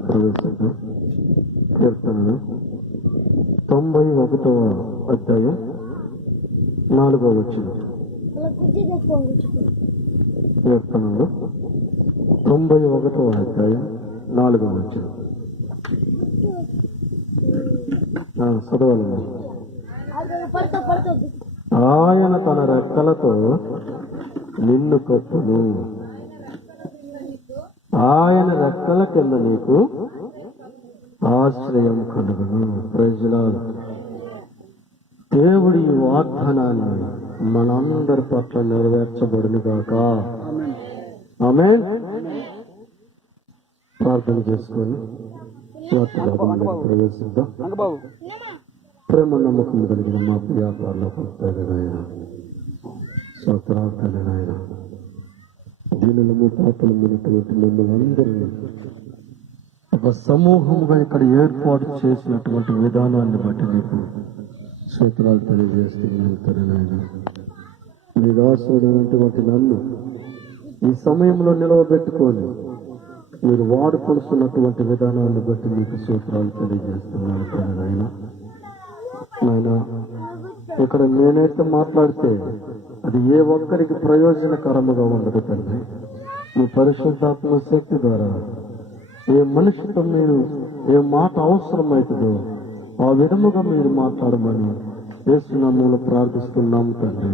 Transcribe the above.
ప్రవేశిద్దాం. కీర్తనలు 91వ అధ్యాయం 4వ వచనం. కీర్తనలు 91వ అధ్యాయం 4వ వచనం చదవాలండి. ఆయన తన రెక్కలతో నిన్ను కప్పును, ఆయన రెక్కల కింద నీకు ఆశ్రయం కలుగును. ప్రజల దేవుడి ఈ వాగ్దానాన్ని మనందరి పట్ల నెరవేర్చబడును గాక. ఆమేన్. ప్రార్థన చేసుకొని ప్రవేశిద్దాం. ప్రేమ నమ్మకం కలిగిన మా ప్రియాపాలలో కొత్తగాయన స్వప్రార్థనైన దీనులము పాపలమైనటువంటి మిమ్మల్ని ఒక సమూహంగా ఇక్కడ ఏర్పాటు చేసినటువంటి విధానాన్ని బట్టి నీకు సూత్రాలు తెలియజేస్తున్నాను. తననైనా మీ దాసుడైనటువంటి నన్ను ఈ సమయంలో నిలవబెట్టుకొని మీరు వాడుకొలుస్తున్నటువంటి విధానాన్ని బట్టి మీకు సూత్రాలు తెలియజేస్తున్నాను. తననైనా నాయన ఇక్కడ నేనైతే మాట్లాడితే అది ఏ ఒక్కరికి ప్రయోజనకరముగా ఉండదు తండ్రి. మీ పరిశుద్ధాత్మ శక్తి ద్వారా ఏ మనిషితో మీరు ఏ మాట అవసరమవుతుందో ఆ విధముగా మీరు మాట్లాడమని యేసు నామములో ప్రార్థిస్తున్నాము తండ్రి.